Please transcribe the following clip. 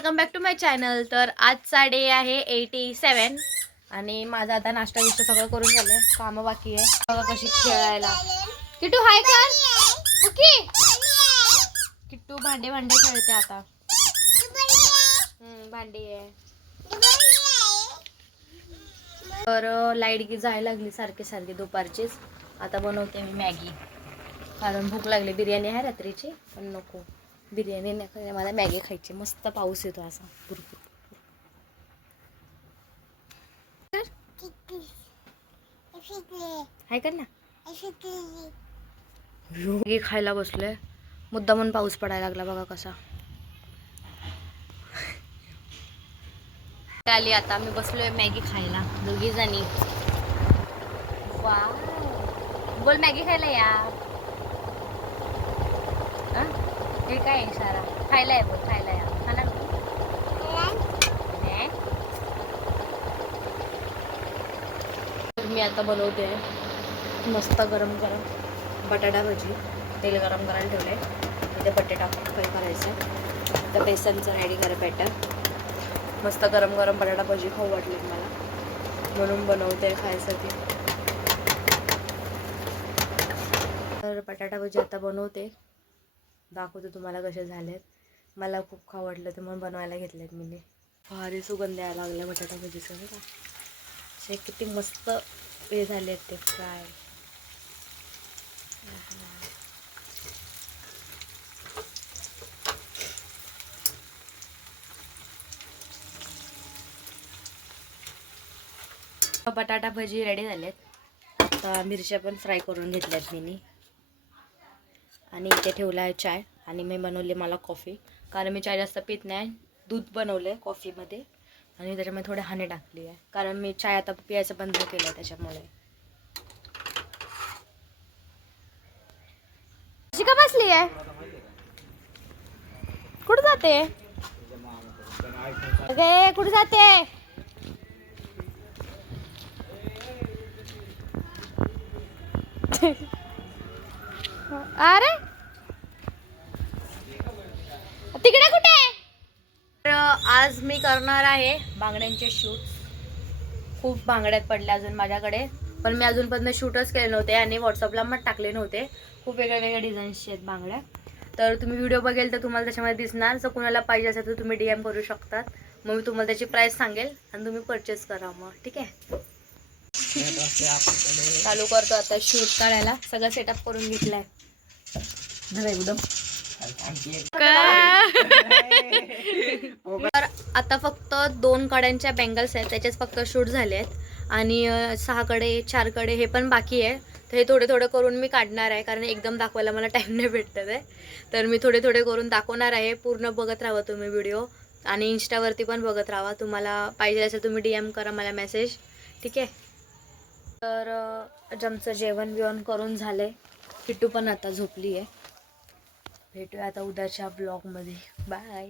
Welcome back to my channel. तर आजचा day आहे 87 आणि माझा आता नाश्ता बिष्टा सगळं करून झालंय, कामं बाकी आहे। बघा कशी खेळायला किट्टू हाय कर ओके। किट्टू भांडे खेळते आता। भांडी आहे। तर लाईट जायला लागली सारखी सारखी दुपारचीच। आता बनवते मी मॅगी, कारण भूक लागली। बिर्याणी आहे रात्रीची पण नको, बिर्याणी नाही खायची मला, मॅगी खायची। मस्त पाऊस येतो असा भरपूर। हाय कर ना, मॅगी खायला बसलोय। मुद्दा म्हणून पाऊस पडायला लागला बघा कसा। आली आता मी बसलोय मॅगी खायला दोघी जणी। वाव, बोल मॅगी खायला या। हे काय इशारा, खायला आहे बोल, खायला या। खाणार मी आता बनवते मस्त गरम गरम बटाटा भजी। तेल गरम करायला ठेवले, इथे बटाटा फ्राय करायचं। तर बेसनचं रेडी करा बॅटर। मस्त गरम गरम बटाटा भजी खाऊ वाटले मला, म्हणून बनवते खायसाठी। तर बटाटा भजी आता बनवते, दाखवते तुम्हाला कसे झालेत। मला खूप खाऊ वाटलं तर म्हणून बनवायला घेतलेत मी। भारी सुगंध यायला लागला बटाटा भजीचा बघा, असे किती मस्त हे झाले ते फ्राय। बटाटा भजी रेडी झालेत। आता मिरच्या पण फ्राय करून घेतल्यात मी, आणि इथे ठेवला आहे चाय। आणि मी बनवली मला कॉफी, कारण मी चाय जास्त पित नाही। दूध बनवले कॉफीमध्ये आणि त्याच्यामध्ये थोडे हनी टाकली आहे, कारण मी चाय आता पियाचं बंद केलं आहे त्याच्यामुळे। कशी का बसली आहे, कुठं जाते अगे, कुठं जाते? अरे तिकडे कुठे? तर आज मी करणार आहे बांगड्यांचे शूट। खूप बांगड्यात पडल्या अजून माझ्याकडे, पण मी अजूनपर्यंत शूटच केले नव्हते आणि व्हॉट्सअपला पण टाकले नव्हते। खूप वेगळ्या डिझाईन्सचे आहेत बांगड्या। तर तुम्ही व्हिडिओ बघेल तर तुम्हाला त्याच्यामध्ये दिसणार। जर कुणाला पाहिजे असेल तर तुम्ही DM करू शकतात, मग मी तुम्हाला त्याची प्राइस सांगेल आणि तुम्ही परचेस करा मग, ठीक आहे। चालू करतो आता शूट काढायला, सगळं सेटअप करून घेतलाय। तर आता फक्त 2 कड्यांच्या बँगल्स आहेत, त्याचेच फक्त शूट झाले आहेत। आणि 6 कडे 4 कडे हे पण बाकी आहे। तर हे थोडे थोडे करून मी काढणार आहे, कारण एकदम दाखवायला मला टाइम नाही भेटत आहे। तर मी थोडे थोडे करून दाखवणार आहे। पूर्ण बघत राहा तुम्ही व्हिडिओ, आणि इंस्टावरती पण बघत राहा। तुम्हाला पाहिजे असेल तुम्ही DM करा मला मेसेज, ठीक आहे। तर आमचं जेवण बिवण करून झाले। किट्टू पण आता झोपली आहे। भेटूया आता उद्याच्या ब्लॉगमध्ये, बाय।